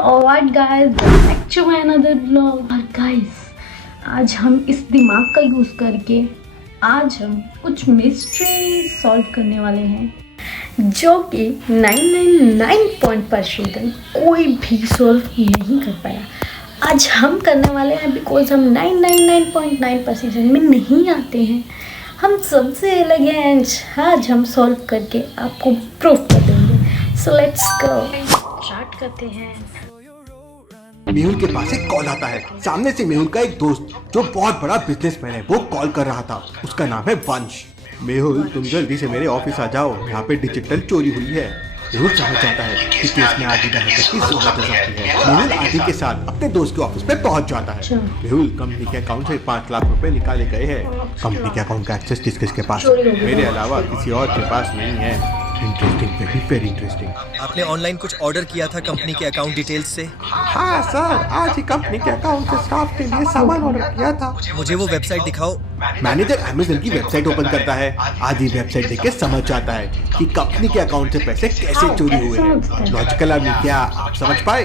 Alright guys, back to my another vlog. और guys, आज हम इस दिमाग का यूज़ करके आज हम कुछ मिस्ट्री सॉल्व करने वाले हैं जो कि 999% कोई भी सॉल्व नहीं कर पाया। आज हम करने वाले हैं बिकॉज हम 999.9% में नहीं आते हैं। हम सबसे अलग हैं। आज हम सॉल्व करके आपको प्रूफ कर देंगे। सो लेट्स गो, स्टार्ट करते हैं। मेहुल के पास एक कॉल आता है। सामने से मेहुल का एक दोस्त जो बहुत बड़ा बिजनेसमैन है वो कॉल कर रहा था। उसका नाम है वंश। मेहुल, तुम जल्दी से मेरे ऑफिस आ जाओ, यहाँ पे डिजिटल चोरी हुई है। मेहुल समझ जाता है कि केस में आदि का हैकर की जरूरत हो सकती है। मेहुल आदि के साथ अपने दोस्त के ऑफिस पे पहुंच जाता है। मेहुल कंपनी के अकाउंट से 5 लाख रुपए निकाले गए हैं। कंपनी के अकाउंट का एक्सेस किसके पास है? मेरे अलावा किसी और के पास नहीं है। Interesting, very interesting. आपने ऑनलाइन कुछ ऑर्डर किया था कंपनी के अकाउंट डिटेल्स से? हाँ सर, आज ही कंपनी के अकाउंट से स्टाफ के लिए सामान ऑर्डर किया था। मुझे वो वेबसाइट दिखाओ। मैनेजर अमेज़न की वेबसाइट ओपन करता है। आदि वेबसाइट देख के समझ जाता है कि कंपनी के अकाउंट से पैसे कैसे चोरी हुए हैं। लॉजिकल आदमी, क्या आप समझ पाए?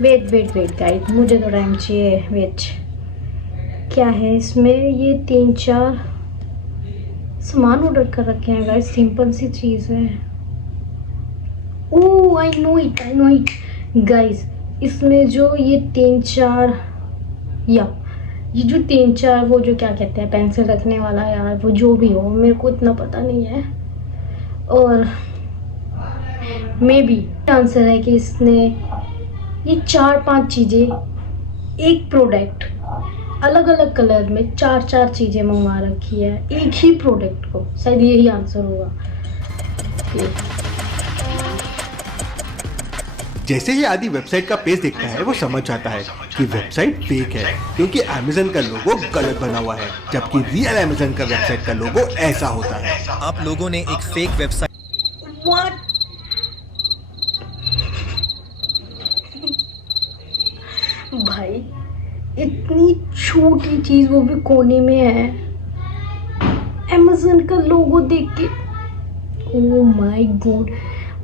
वेट गाइड, मुझे तो टाइम चाहिए। वेट, क्या है इसमें? ये 3-4 सामान ऑर्डर कर रखे हैं गाइस। सिंपल सी चीज़ है। ओह, आई नो इट गाइस। इसमें जो ये 3-4 वो जो क्या कहते हैं, पेंसिल रखने वाला, यार वो जो भी हो, मेरे को इतना पता नहीं है। और मे बी आंसर है कि इसने ये 4-5 चीज़ें, एक प्रोडक्ट अलग अलग कलर में 4 चीज़ें मंगवा रखी है एक ही प्रोडक्ट को। शायद यही आंसर होगा। जैसे ही आदि वेबसाइट का पेज देखता है वो समझ जाता है कि वेबसाइट फेक है, क्योंकि अमेज़न का लोगो गलत बना हुआ है, जबकि रियल अमेज़न का वेबसाइट का लोगो ऐसा होता है। आप लोगों ने एक फेक वेबसाइट भाई, इतनी छोटी चीज, वो भी कोने में है, अमेज़न का लोगो देख के। Oh my God,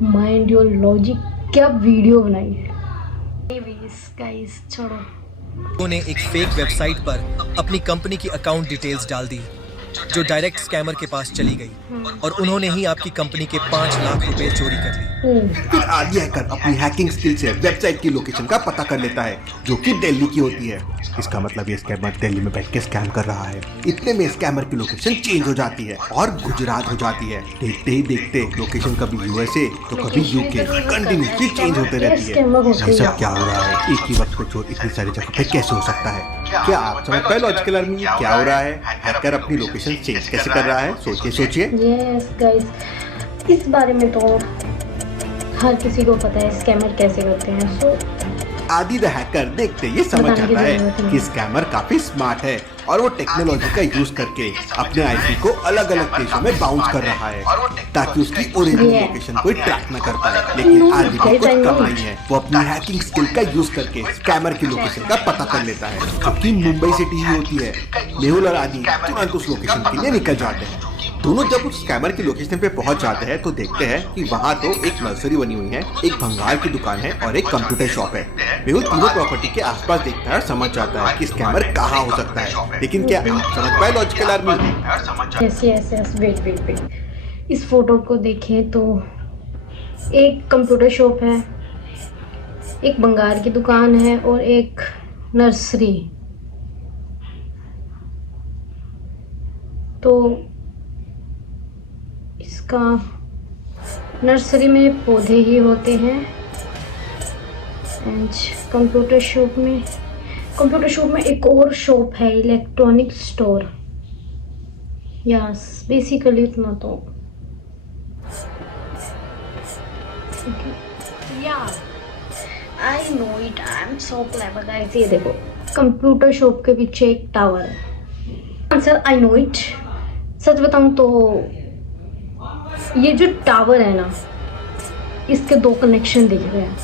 mind your logic, क्या वीडियो बनाई है। गाइस छोड़ो। लोगों ने एक फेक वेबसाइट पर अपनी कंपनी की अकाउंट डिटेल्स डाल दी जो डायरेक्ट स्कैमर के पास चली गई, और उन्होंने ही आपकी कंपनी के 5 लाख रुपए चोरी कर ली। फिर आदि हैकर अपनी हैकिंग स्किल से वेबसाइट की लोकेशन का पता कर लेता है जो कि दिल्ली की होती है। इसका मतलब ये स्कैमर दिल्ली में बैठ के स्कैम कर रहा है। इतने में स्कैमर की लोकेशन चेंज हो जाती है और गुजरात हो जाती है। देखते ही देखते लोकेशन कभी यूएसए तो कभी यूके कंटिन्यूसली चेंज होते रहती है। ये सब क्या हो रहा है? एक ही वक्त पे चोर इतनी सारी जगह पे कैसे हो सकता है? क्या आप समझ पाए लॉजिकल आर्मी क्या हो रहा है? हैकर अपनी लोकेशन चेंज कैसे कर रहा है? सोचिए। यस गाइस, इस बारे में तो हर किसी को पता है स्कैमर कैसे करते हैं। सो आदि द हैकर देखते ये समझ जाता है कि स्कैमर काफी स्मार्ट है और वो टेक्नोलॉजी का यूज करके अपने आईपी को अलग अलग देशों में बाउंस कर रहा है ताकि उसकी ओरिजिनल लोकेशन कोई ट्रैक न कर पाए। लेकिन आदि को कुछ कम नहीं है। वो अपनी हैकिंग स्किल का यूज करके स्कैमर की लोकेशन का पता कर लेता है, जो कि मुंबई सिटी ही होती है। मेहुल और आदि तुरंत उस लोकेशन के लिए निकल जाते हैं। दोनों जब उस स्कैमर की लोकेशन पे पहुंच जाते हैं तो देखते हैं कि वहां तो एक नर्सरी बनी हुई है, एक भंगार की दुकान है और एक कंप्यूटर शॉप है। मेहुल तीनों प्रॉपर्टी के आसपास देखता है और समझ जाता है कि स्कैमर कहाँ हो सकता है। लेकिन क्या आप समझ पाए लॉजिकल आर्मी? Yes, wait. इस फोटो को देखें तो एक कंप्यूटर शॉप है, एक भंगार की दुकान है और एक नर्सरी। तो इसका नर्सरी में पौधे ही होते हैं एंड कंप्यूटर शॉप में एक और शॉप है, इलेक्ट्रॉनिक स्टोर। यस, बेसिकली इतना तो I know it, I am so clever guys. ये देखो, कंप्यूटर शॉप के पीछे एक टावर है। Answer I know it. सच बताऊं तो ये जो टावर है ना, इसके 2 कनेक्शन दिख रहे हैं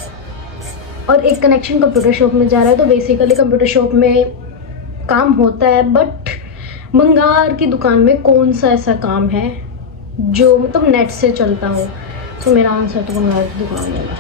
और एक कनेक्शन कंप्यूटर शॉप में जा रहा है। तो बेसिकली कंप्यूटर शॉप में काम होता है, बट भंगार की दुकान में कौन सा ऐसा काम है जो मतलब नेट से चलता हो। तो मेरा आंसर तो भंगार की दुकान होगा।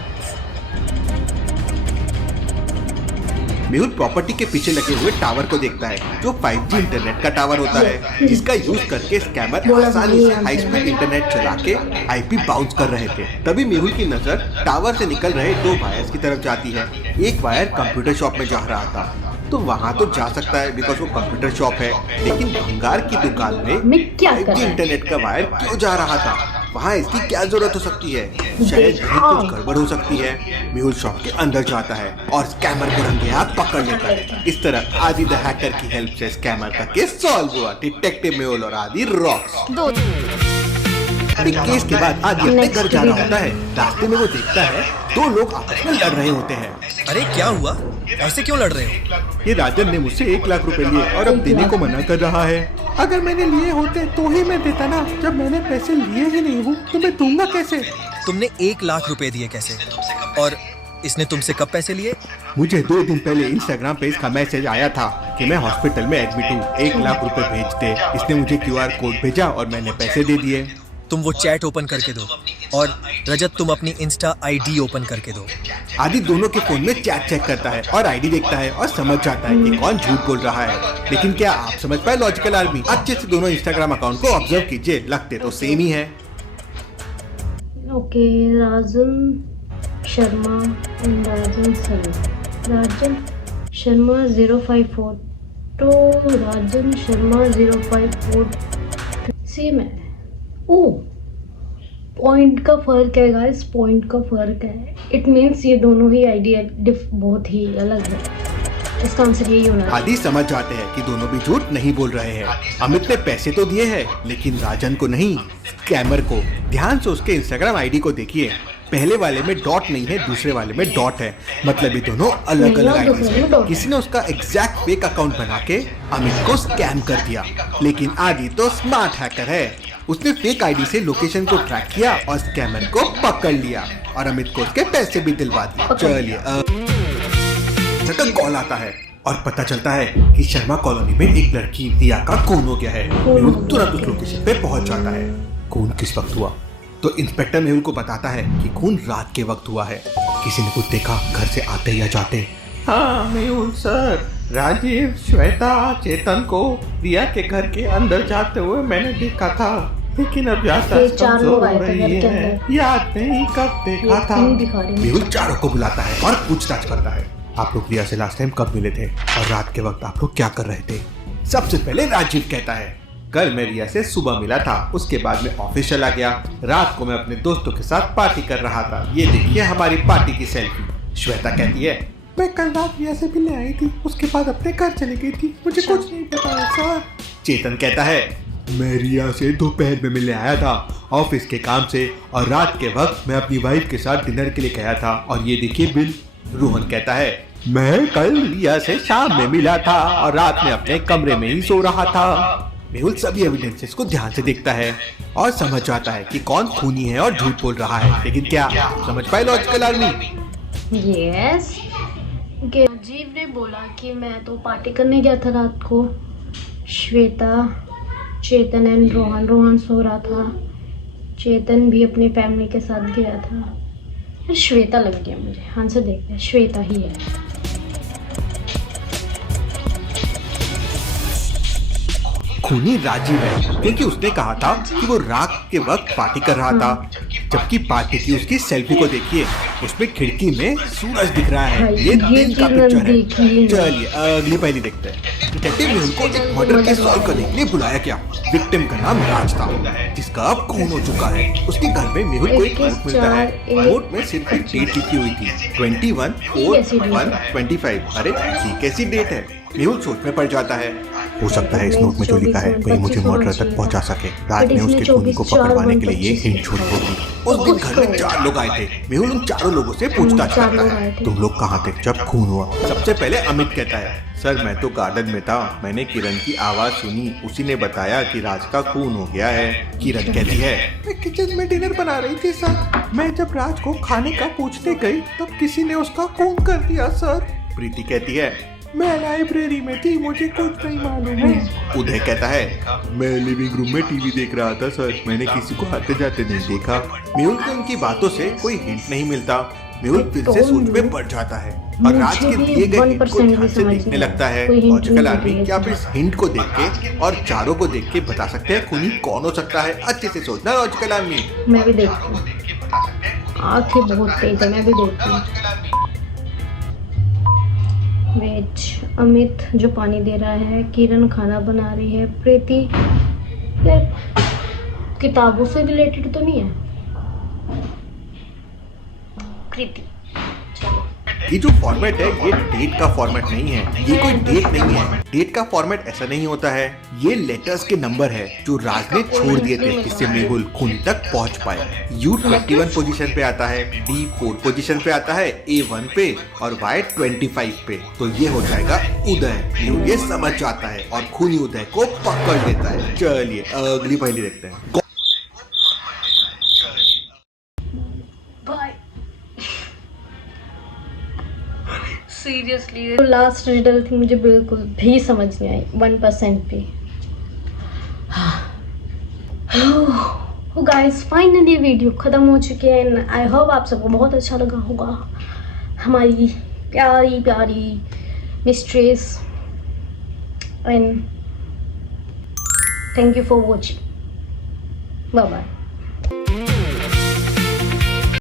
मेहुल प्रॉपर्टी के पीछे लगे हुए टावर को देखता है जो 5G इंटरनेट का टावर होता है जिसका यूज करके स्कैमर आसानी से हाई स्पीड इंटरनेट चला के आईपी बाउंस कर रहे थे। तभी मेहुल की नजर टावर से निकल रहे 2 वायर्स की तरफ जाती है। एक वायर कंप्यूटर शॉप में जा रहा था, तो वहाँ तो जा सकता है बिकॉज वो कंप्यूटर शॉप है, लेकिन भंगार की दुकान में 5G इंटरनेट का वायर क्यों जा रहा था? वहाँ इसकी क्या जरूरत हो सकती है? शायद यही कुछ गड़बड़ हो सकती है। मेहुल शॉप के अंदर जाता है और स्कैमर को रंगे हाथ पकड़ लेता है। इस तरह आदि द हैकर की हेल्प से स्कैमर का केस सॉल्व हुआ। डिटेक्टिव मेहुल और आदि रॉक्स। केस के बाद आदि अपने घर जा रहा होता है। रास्ते में वो देखता है 2 लोग आपस में लड़ रहे होते हैं। अरे क्या हुआ, ऐसे क्यों लड़ रहे हो? ये राजन ने मुझसे 1 लाख रुपए लिए और अब देने को मना कर रहा है। अगर मैंने लिए होते तो ही मैं देता ना, जब मैंने पैसे लिए ही नहीं हूँ तो मैं दूंगा कैसे? तुमने 1 लाख रुपए दिए कैसे? और इसने तुमसे कब पैसे लिए? मुझे 2 दिन पहले इंस्टाग्राम पे इसका मैसेज आया था कि मैं हॉस्पिटल में एडमिट हूँ, 1 लाख रुपए भेज दे। इसने मुझे QR कोड भेजा और मैंने पैसे दे दिए। तुम वो चैट ओपन करके दो और रजत तुम अपनी इंस्टा ID ओपन करके दो। आदि दोनों के फोन में चैट चेक करता है और ID देखता है और समझ जाता है कि कौन झूठ बोल रहा है। लेकिन क्या आप समझ पाए लॉजिकल आर्मी? अच्छे से दोनों इंस्टाग्राम अकाउंट को ऑब्जर्व कीजिए, लगते तो सेम ही है। ओके, राजन शर्मा एंड राजन शर्मा 054, तो राजन शर्मा 054 सेम है। ओ, पॉइंट का फर्क है गाइस, पॉइंट का फर्क है। इट मीन्स ये दोनों ही आइडिया बहुत ही अलग है। इसका आंसर यही होना है। आदि समझ जाते हैं कि दोनों भी झूठ नहीं बोल रहे हैं। अमित ने पैसे तो दिए हैं लेकिन राजन को नहीं, स्कैमर को। ध्यान से उसके इंस्टाग्राम ID को देखिए, पहले वाले में डॉट नहीं है, दूसरे वाले में डॉट है। मतलब ये दोनों अलग अलग आईडी है। किसी ने उसका एग्जैक्ट फेक अकाउंट बना के अमित को स्कैम कर दिया। लेकिन आदि तो स्मार्ट हैकर है, उसने फेक आईडी से लोकेशन को ट्रैक किया और स्कैमर को पकड़ लिया और अमित को उसके पैसे भी दिलवा दिए। चलिए कॉल आता है और पता चलता है कि शर्मा कॉलोनी में एक लड़की दिया का खून हो गया है। मेहुल तुरंत उस लोकेशन पे पहुंच जाता है। खून किस वक्त हुआ? तो इंस्पेक्टर मेहुल को बताता है कि खून रात के वक्त हुआ है। किसी ने कुछ देखा घर से आते या जाते? हाँ मेहुल सर, राजीव, श्वेता, चेतन को दिया के घर के अंदर जाते हुए मैंने देखा था, लेकिन अब याददाश्त कमजोर हो रही है, याद नहीं कब देखा था। मेहुल चारों को बुलाता है और पूछताछ करता है। आप लोग रिया से लास्ट टाइम कब मिले थे और रात के वक्त आप लोग क्या कर रहे थे? सबसे पहले राजीव कहता है, कल मैं रिया से सुबह मिला था, उसके बाद मैं ऑफिस चला गया। रात को मैं अपने दोस्तों के साथ पार्टी कर रहा था, ये देखिए हमारी पार्टी की सेल्फी। श्वेता कहती है, मैं कल रात रिया से मिलने आई थी, उसके बाद अपने घर चली गई थी, मुझे कुछ नहीं पता है सर। चेतन कहता है, मैं रिया से दोपहर में मिलने आया था ऑफिस के काम से, और रात के वक्त मैं अपनी वाइफ के साथ डिनर के लिए गया था, और ये देखिए बिल। रोहन कहता है, मैं कल रिया से शाम में मिला था और रात में अपने कमरे में ही सो रहा था। मेहुल सभी एविडेंसेस को ध्यान से देखता है और समझ जाता है कि कौन खूनी है और झूठ बोल रहा है। लेकिन क्या समझ पाए लॉजिकल आर्मी? यस। राजीव ने बोला कि मैं तो पार्टी करने गया था रात को। श्वेता, चेतन एंड रोहन सो रहा था। चेतन भी अपनी फैमिली के साथ गया था। श्वेता लग गया मुझे। आंसर देखते हैं, श्वेता ही है। खूनी राजीव है क्योंकि उसने कहा था कि वो रात के वक्त पार्टी कर रहा था, जबकि पार्टी की उसकी सेल्फी को देखिए, उसमें खिड़की में सूरज दिख रहा है। ये दिन का पिक्चर है। चलिए अगली पहली देखते हैं। डिटेक्टिव ने उनको एक मर्डर केस सॉल्व करने के लिए बुलाया गया। विक्टिम का नाम राज था, जिसका अब खून हो चुका है। उसके घर में मेहुल को एक नोट मिलता है। नोट में सिर्फ एक डेट लिखी हुई थी, 21/4/1/25। अरे ये कैसी डेट है? मेहुल सोच में पड़ जाता है, हो सकता है इस नोट में जो लिखा है वही मुझे मर्डर तक पहुंचा सके। राज ने उसके खूनी को पकड़वाने के लिए ये हिंट छोड़ी होगी। उस दिन घर में 4 लोग आए थे। मेहुल उन चारों लोगों से पूछताछ करता है, तुम लोग कहाँ थे जब खून हुआ? सबसे पहले अमित कहता है, सर मैं तो गार्डन में था, मैंने किरण की आवाज सुनी, उसी ने बताया कि राज का खून हो गया है। किरण कहती है, मैं किचन में डिनर बना रही थी सर, मैं जब राज को खाने का पूछने गई तब किसी ने उसका खून कर दिया सर। प्रीति कहती है, मैं लाइब्रेरी में थी, मुझे कुछ नहीं मालूम है। उदय कहता है, मैं लिविंग रूम में टीवी देख रहा था सर, मैंने किसी को आते जाते नहीं देखा। मेहुल को उनकी बातों से कोई हिंट नहीं मिलता। मेहुल फिर से सोच में पड़ जाता है और राज के दिए गए हिंट को ध्यान से देखने लगता है। लॉजिकल आर्मी, क्या आप इस हिंट को देख के और चारों को देख के बता सकते हैं खूनी कौन हो सकता है? अच्छे से सोचना लॉजिकल आर्मी। मैं भी देखती हूँ, आंखें बहुत तेज है, मैं भी देखती हूँ। वेट, अमित जो पानी दे रहा है, किरण खाना बना रही है, प्रीति यार किताबों से रिलेटेड तो नहीं है। कृति, ये जो फॉर्मेट है ये डेट का फॉर्मेट नहीं है, ये कोई डेट नहीं है। डेट का फॉर्मेट ऐसा नहीं होता है, ये लेटर्स के नंबर है जो राज ने छोड़ दिए थे जिससे मेहुल खूनी तक पहुंच पाए। U21 पोजीशन पे आता है, D4 पोजीशन पे आता है, A1 पे और Y25 पे। तो ये हो जाएगा उदय। मेहुल ये समझ जाता है और खूनी उदय को पकड़ लेता है। चलिए अगली पहेली देखते हैं। सीरियसली लास्ट रिडल थी, मुझे बिल्कुल भी समझ नहीं आई 1% भी। गाइस फाइनली वीडियो खत्म हो चुकी है। आई होप आप सबको बहुत अच्छा लगा होगा हमारी प्यारी प्यारी mistress, and thank you for watching. Bye bye.